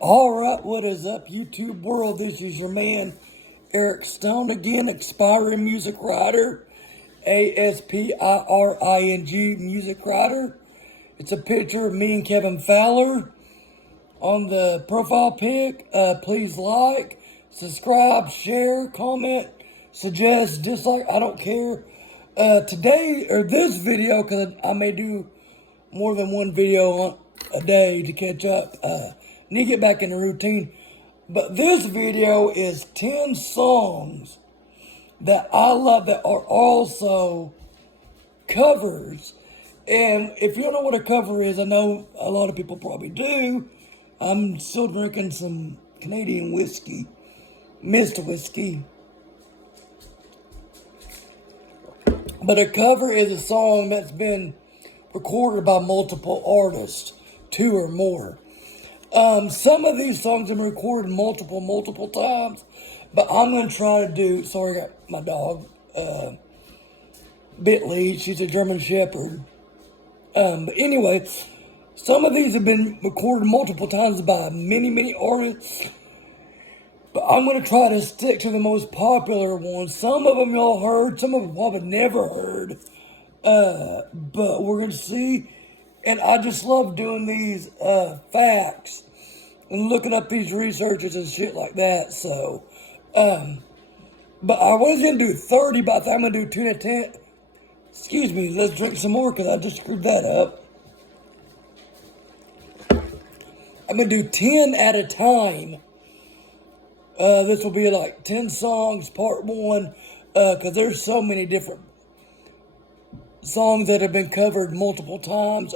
Alright, what is up, YouTube world? This is your man, Eric Stone again, aspiring music writer, ASPIRING music writer. It's a picture of me and Kevin Fowler on the profile pic. Please like, subscribe, share, comment, suggest, dislike, I don't care. Today, or this video, because I may do more than one video a day to catch up. Need to get back in the routine. But this video is 10 songs that I love that are also covers. And if you don't know what a cover is, I know a lot of people probably do. I'm still drinking some Canadian whiskey, mist whiskey. But a cover is a song that's been recorded by multiple artists, 2 or more. Some of these songs have been recorded multiple times, but I'm going to try to do, sorry, I got my dog, Bitly, she's a German Shepherd. But anyway, some of these have been recorded multiple times by many artists, but I'm going to try to stick to the most popular ones. Some of them y'all heard, some of them probably never heard, but we're going to see. And I just love doing these facts and looking up these researches and shit like that. So, but I was going to do 30, but I think I'm going to do 10 to 10. Excuse me, let's drink some more because I just screwed that up. I'm going to do 10 at a time. This will be like 10 songs, part 1, because there's so many different songs that have been covered multiple times.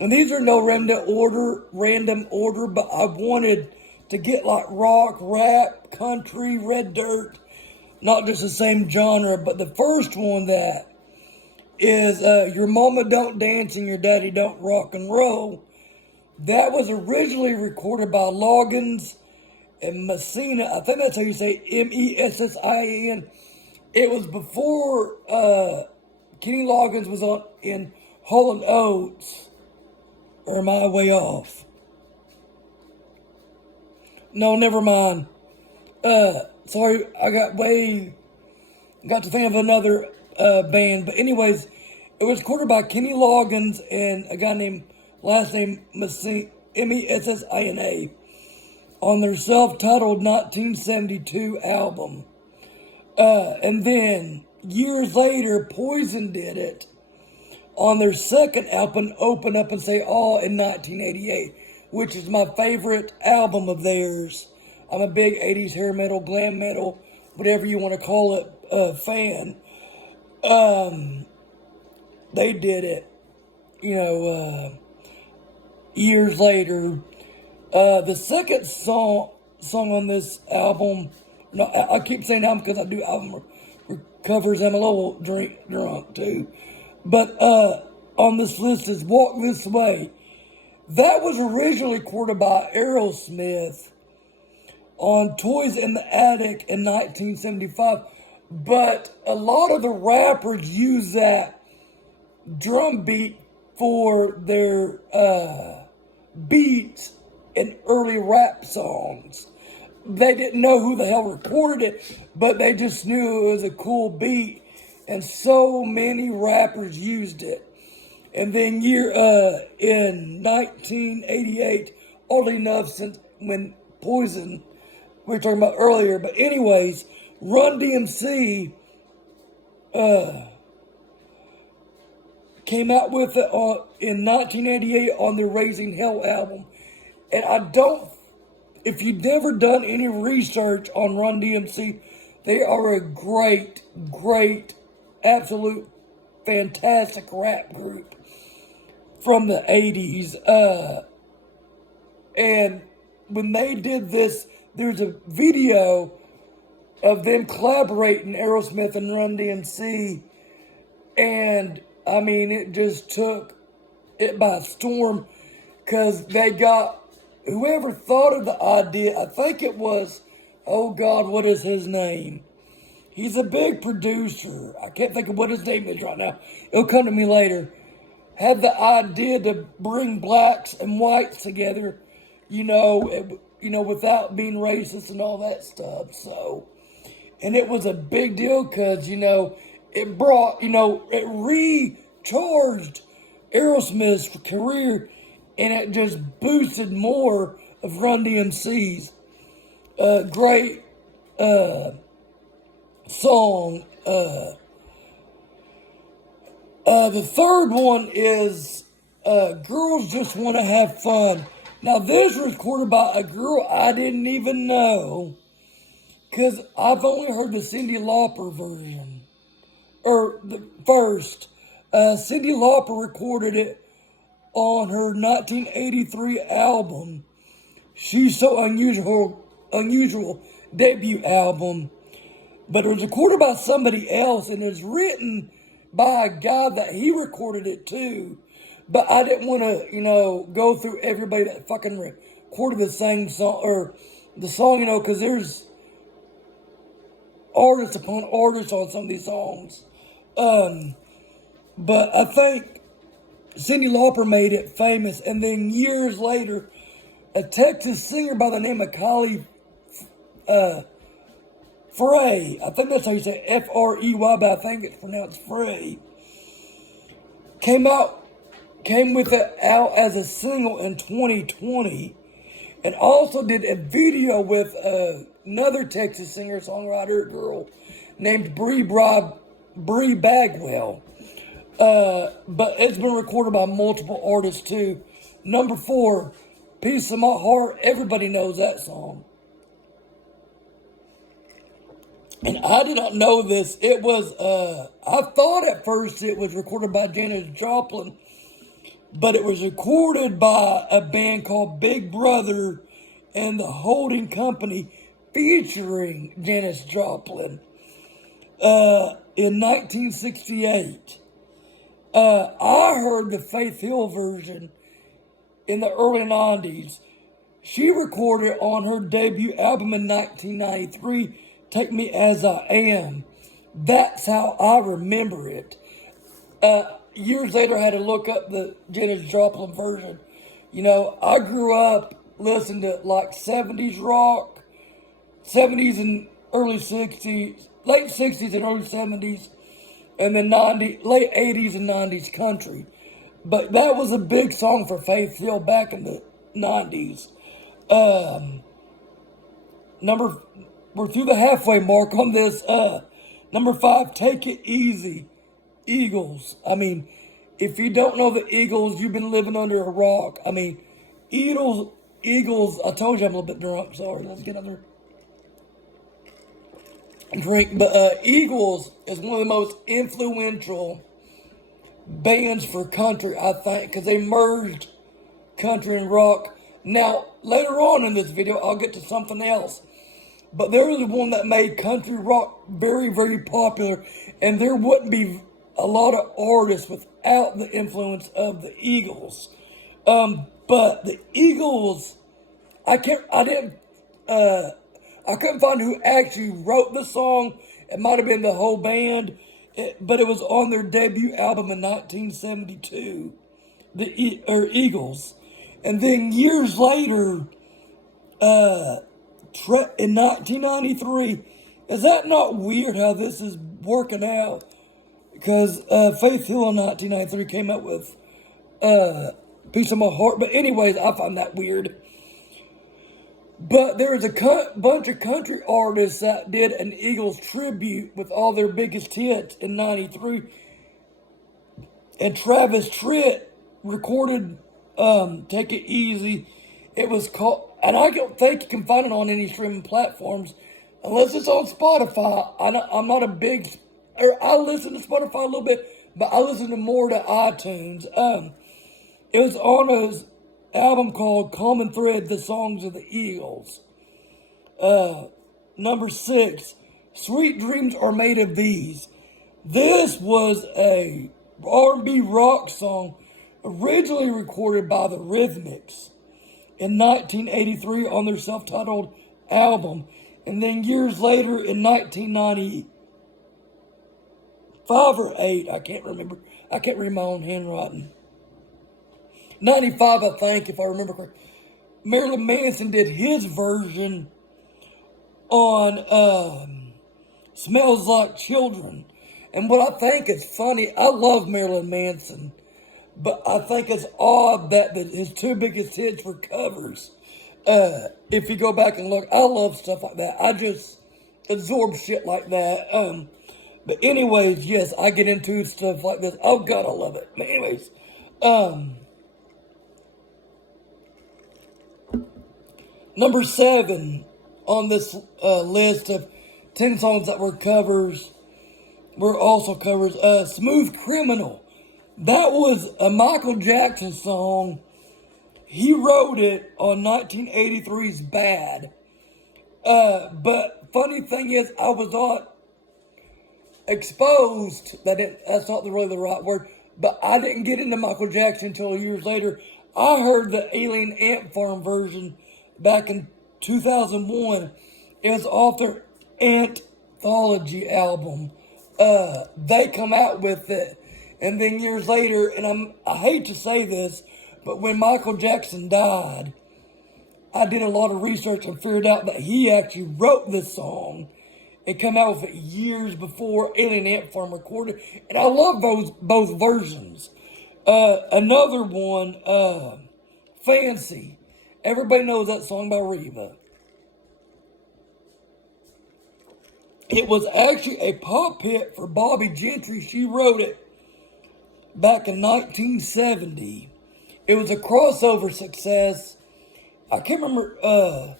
And these are no random order, but I wanted to get like rock, rap, country, red dirt, not just the same genre. But the first one that is Your Mama Don't Dance and Your Daddy Don't Rock and Roll. That was originally recorded by Loggins and Messina. I think that's how you say Messin. It was before Kenny Loggins was in Hall & Oates, or am I way off? No, never mind. Sorry, I got to think of another band. But anyways, it was recorded by Kenny Loggins and a guy named, last name Messina, Messina, on their self-titled 1972 album. And then years later, Poison did it on their second album, Open Up and Say All, in 1988, which is my favorite album of theirs. I'm a big 80s hair metal, glam metal, whatever you want to call it, fan. They did it, years later. The second song on this album, no, I keep saying album because I do album covers. I'm a little drunk too. But on this list is Walk This Way. That was originally recorded by Aerosmith on Toys in the Attic in 1975. But a lot of the rappers use that drum beat for their beats in early rap songs. They didn't know who the hell recorded it, but they just knew it was a cool beat, and so many rappers used it. And then in 1988, oddly enough, since when Poison, we were talking about earlier, but anyways, Run DMC came out with it in 1988 on their Raising Hell album. And if you've never done any research on Run DMC, they are a great, absolute fantastic rap group from the 80s. And when they did this, there's a video of them collaborating, Aerosmith and Run DMC. And, I mean, it just took it by storm, because they got, whoever thought of the idea, I think it was, oh God, what is his name? He's a big producer. I can't think of what his name is right now. It'll come to me later. Had the idea to bring blacks and whites together without being racist and all that stuff. So, and it was a big deal because, it brought, it recharged Aerosmith's career, and it just boosted more of Run DMC's great song. The third one is Girls Just Want to Have Fun. Now, this was recorded by a girl I didn't even know, because I've only heard the Cyndi Lauper version. Or the first. Cyndi Lauper recorded it on her 1983 album, She's So Unusual debut album. But it was recorded by somebody else, and it was written by a guy that he recorded it too. But I didn't want to, go through everybody that fucking recorded the same song, or the song, because there's artists upon artists on some of these songs. But I think Cyndi Lauper made it famous, and then years later, a Texas singer by the name of Kylie Frey, I think that's how you say it, Frey, but I think it's pronounced Frey, came with it out as a single in 2020, and also did a video with another Texas singer-songwriter girl named Bree Bagwell. But it's been recorded by multiple artists too. Number 4, Piece of My Heart. Everybody knows that song. And I did not know this. It was, I thought at first it was recorded by Janis Joplin, but it was recorded by a band called Big Brother and the Holding Company featuring Janis Joplin in 1968. I heard the Faith Hill version in the early 90s. She recorded on her debut album in 1993, Take Me As I Am. That's how I remember it. Years later, I had to look up the Janis Joplin version. I grew up listening to like 70s rock, 70s and early 60s, late 60s and early 70s, and then late 80s and 90s country. But that was a big song for Faith Hill back in the 90s. We're through the halfway mark on this. Number 5, Take It Easy, Eagles. I mean, if you don't know the Eagles, you've been living under a rock. I mean, Eagles, I told you I'm a little bit drunk. Sorry, let's get another drink. But Eagles is one of the most influential bands for country, I think, because they merged country and rock. Now, later on in this video, I'll get to something else. But there was one that made country rock very, very popular, and there wouldn't be a lot of artists without the influence of the Eagles. But the Eagles, I couldn't find who actually wrote the song. It might have been the whole band, but it was on their debut album in 1972, the Eagles. And then years later, in 1993, is that not weird how this is working out? Because Faith Hill in 1993 came out with Piece of My Heart. But anyways, I find that weird. But there was a bunch of country artists that did an Eagles tribute with all their biggest hits in 93. And Travis Tritt recorded Take It Easy. It was called, and I don't think you can find it on any streaming platforms unless it's on Spotify. I'm not a big, or I listen to Spotify a little bit, but I listen to more to iTunes. It was on his album called Common Thread, The Songs of the Eagles. Number 6, Sweet Dreams Are Made of These. This was a R&B rock song originally recorded by the Rhythmics in 1983 on their self-titled album. And then years later in 1995 or 8, I can't remember. I can't read my own handwriting. 95, I think, if I remember correctly. Marilyn Manson did his version on Smells Like Children. And what I think is funny, I love Marilyn Manson, but I think it's odd that his two biggest hits were covers. If you go back and look, I love stuff like that. I just absorb shit like that. But anyways, yes, I get into stuff like this. Oh God, I love it. But anyways, number 7 on this list of 10 songs that were covers, were also covers, Smooth Criminal. That was a Michael Jackson song. He wrote it on 1983's Bad. But funny thing is, I was not exposed, that's not really the right word, but I didn't get into Michael Jackson until years later. I heard the Alien Ant Farm version back in 2001. It was off their Anthology album. They come out with it, and then years later, and I hate to say this, but when Michael Jackson died, I did a lot of research and figured out that he actually wrote this song and come out with it years before Alien Ant Farm recorded, and I love both versions. Another one, Fancy. Everybody knows that song by Reba. It was actually a pop hit for Bobby Gentry. She wrote it back in 1970. It was a crossover success. I can't remember I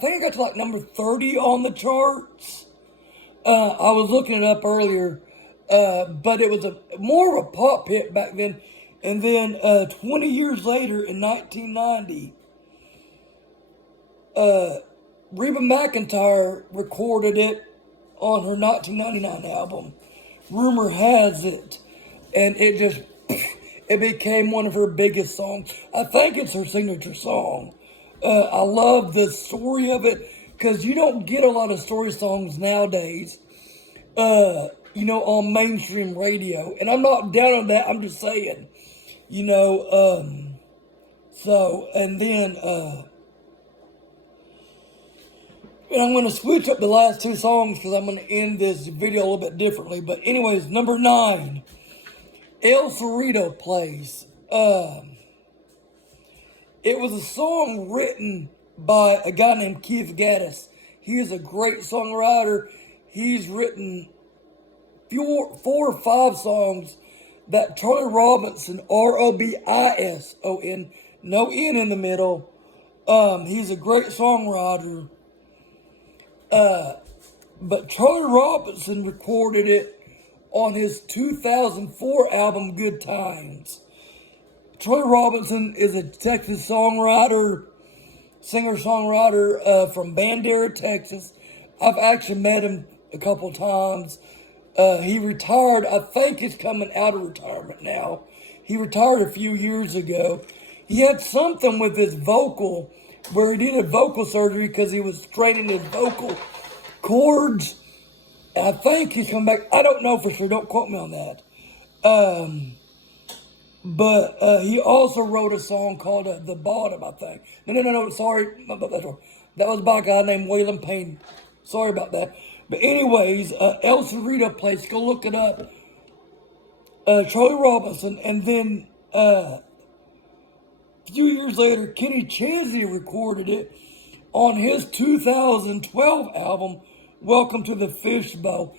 think I got to like number 30 on the charts. I was looking it up earlier, but it was more of a pop hit back then. And then 20 years later, in 1990, Reba McEntire recorded it on her 1999 album, Rumor Has It, and it became one of her biggest songs. I think it's her signature song. I love the story of it, because you don't get a lot of story songs nowadays, on mainstream radio. And I'm not down on that, I'm just saying, and then, and I'm going to switch up the last 2 songs because I'm going to end this video a little bit differently. But anyways, number 9, El Cerrito Place. It was a song written by a guy named Keith Gaddis. He is a great songwriter. He's written 4 or 5 songs that Charlie Robinson, Robinson, no N in the middle. He's a great songwriter. But Charlie Robinson recorded it on his 2004 album, Good Times. Charlie Robinson is a Texas songwriter, singer-songwriter from Bandera, Texas. I've actually met him a couple times. He retired. I think he's coming out of retirement now. He retired a few years ago. He had something with his vocal where he did a vocal surgery because he was straining his vocal cords. I think he's coming back. I don't know for sure. Don't quote me on that. But he also wrote a song called The Bottom, I think. No, sorry. That was by a guy named Waylon Payne. Sorry about that. But anyways, El Cerrito Place, go look it up. Charlie Robinson, and then a few years later, Kenny Chesney recorded it on his 2012 album, Welcome to the Fishbowl.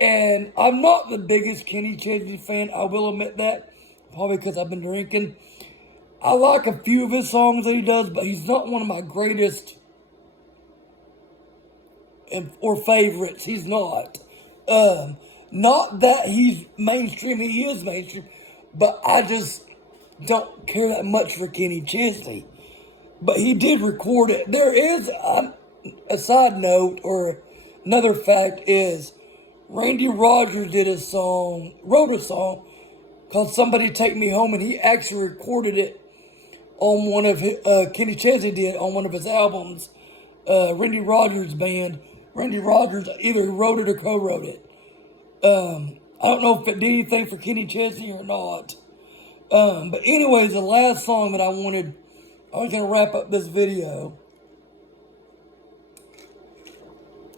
And I'm not the biggest Kenny Chesney fan, I will admit that, probably because I've been drinking. I like a few of his songs that he does, but he's not one of my greatest or favorites. He's not. Not that he's mainstream, he is mainstream, but I just don't care that much for Kenny Chesney. But he did record it. There is a side note, or another fact is, Randy Rogers wrote a song called Somebody Take Me Home, and he actually recorded it on one of his, Kenny Chesney did on one of his albums, Randy Rogers Band. Randy Rogers either wrote it or co-wrote it. I don't know if it did anything for Kenny Chesney or not. But anyways, the last song that I was going to wrap up this video,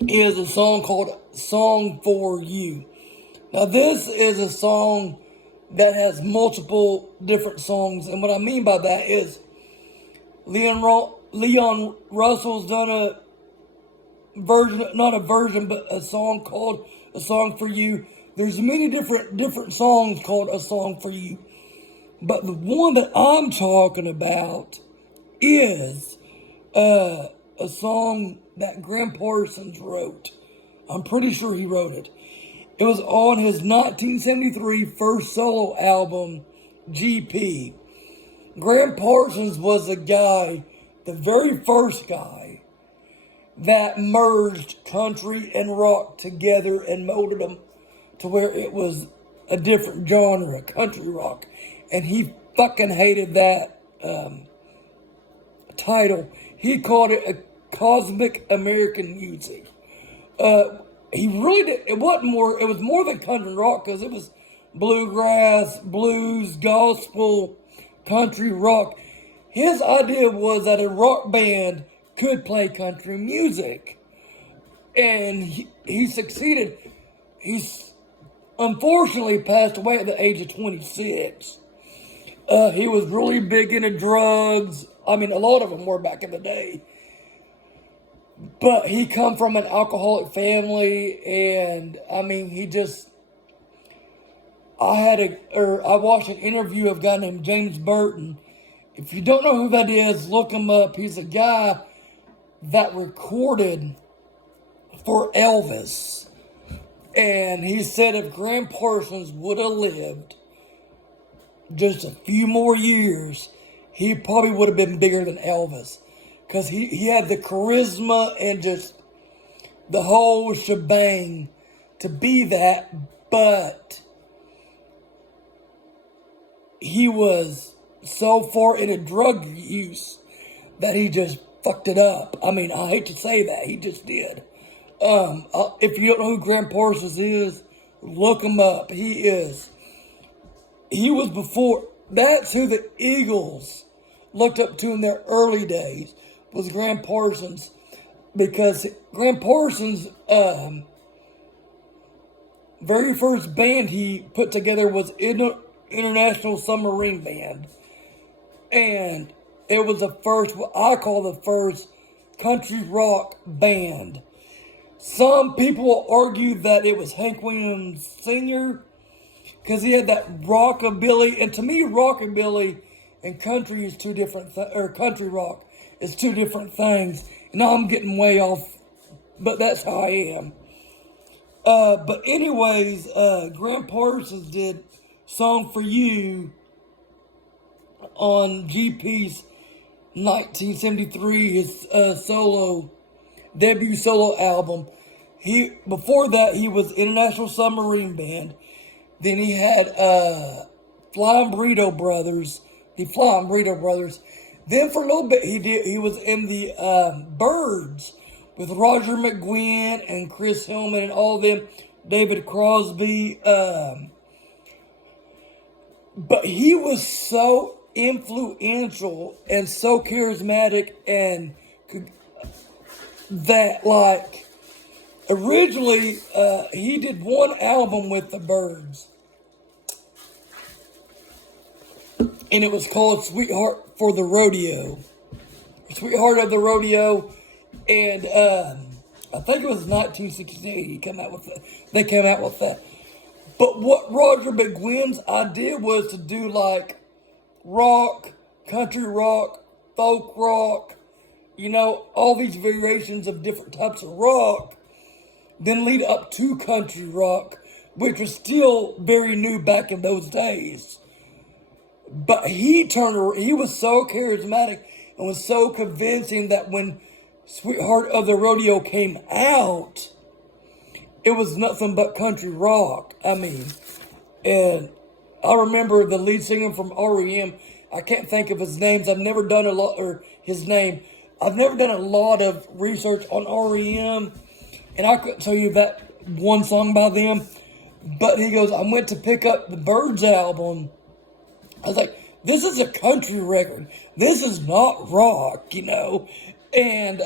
is a song called Song for You. Now, this is a song that has multiple different songs, and what I mean by that is Leon Russell's done a version, not a version, but a song called A Song for You. There's many different songs called A Song for You. But the one that I'm talking about is a song that Gram Parsons wrote. I'm pretty sure he wrote it. It was on his 1973 first solo album, GP. Gram Parsons was the very first guy, that merged country and rock together and molded them to where it was a different genre, country rock. And he fucking hated that title. He called it a cosmic American music. He really did. It was more than country rock, because it was bluegrass, blues, gospel, country rock. His idea was that a rock band could play country music, and he succeeded. He's unfortunately passed away at the age of 26. He was really big into drugs. I mean, a lot of them were back in the day. But he come from an alcoholic family, and I mean, I watched an interview of a guy named James Burton. If you don't know who that is, look him up. He's a guy that recorded for Elvis. And he said if Gram Parsons would have lived just a few more years, he probably would have been bigger than Elvis. Because he had the charisma and just the whole shebang to be that, but he was so far into drug use that he just fucked it up. I mean, I hate to say that, he just did. If you don't know who Gram Parsons is, look him up. That's who the Eagles looked up to in their early days, was Gram Parsons, because Gram Parsons' very first band he put together was International Submarine Band, and it was what I call the first country rock band. Some people will argue that it was Hank Williams Sr., because he had that rockabilly, and to me, rockabilly and country is two different or country rock is two different things. Now I'm getting way off, but that's how I am. But anyways, Gram Parsons did Song for You on GP's 1973, his debut solo album. Before that, he was International Submarine Band. Then he had Flying Burrito Brothers, the Flying Burrito Brothers. Then for a little bit, he was in the Byrds with Roger McGuinn and Chris Hillman and all of them, David Crosby. But he was so influential and so charismatic, and that, like, originally he did one album with the Byrds, and it was called Sweetheart for the Rodeo. Sweetheart of the Rodeo. And I think it was 1968 they came out with that. But what Roger McGuinn's idea was to do, like, rock, country rock, folk rock, all these variations of different types of rock, then lead up to country rock, which was still very new back in those days. But he was so charismatic and was so convincing that when Sweetheart of the Rodeo came out, it was nothing but country rock. I mean, and I remember the lead singer from REM, I can't think of his names. I've never done a lot of research on REM, and I couldn't tell you that one song by them. But he goes, I went to pick up the Byrds album, I was like, this is a country record. This is not rock, you know. And,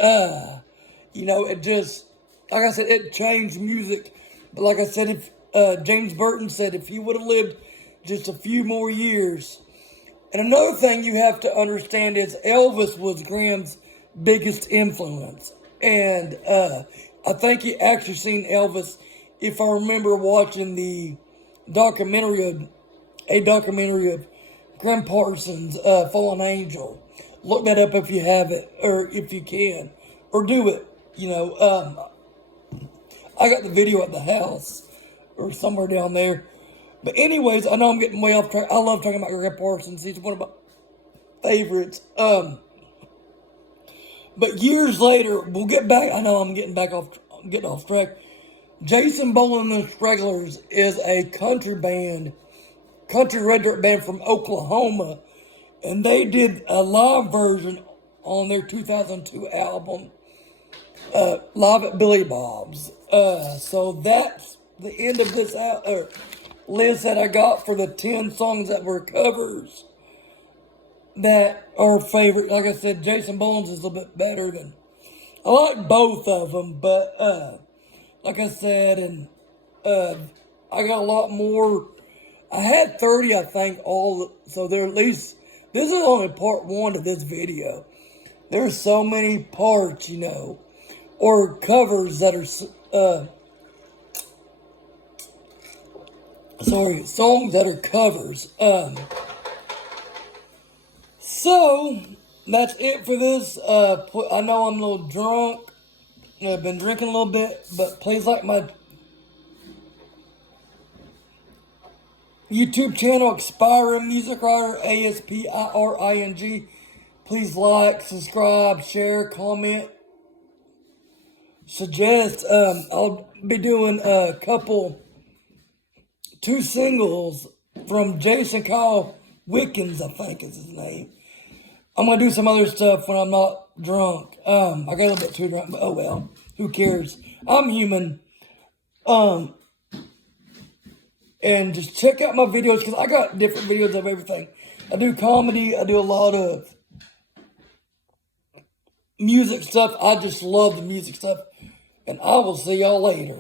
you know, it just, like I said, it changed music. But like I said, if James Burton said if he would have lived just a few more years. And another thing you have to understand is Elvis was Graham's biggest influence. And I think he actually seen Elvis, if I remember watching the documentary of Graham Parsons, Fallen Angel. Look that up if you have it, or if you can, or do it. You know, I got the video at the house, or somewhere down there. But anyways, I know I'm getting way off track. I love talking about Graham Parsons. He's one of my favorites. But years later, we'll get back. I know I'm getting off track. Jason Boland and the Stragglers is a country red dirt band from Oklahoma, and they did a live version on their 2002 album, Live at Billy Bob's. So that's the end of this list that I got for the 10 songs that were covers that are favorite. Like I said, Jason Boland's is a little bit better than, I like both of them, but like I said, and I got a lot more. I had 30, I think, so there at least, this is only part one of this video. There's so many parts, you know, or covers that are, songs that are covers. So, that's it for this. I know I'm a little drunk. I've been drinking a little bit, but please like my YouTube channel, Aspiring Music Writer, ASPIRING. Please like, subscribe, share, comment, suggest. I'll be doing two singles from Jason Kyle Wickens, I think is his name. I'm going to do some other stuff when I'm not drunk. I got a little bit too drunk, but oh well. Who cares? I'm human. And just check out my videos, because I got different videos of everything. I do comedy. I do a lot of music stuff. I just love the music stuff. And I will see y'all later.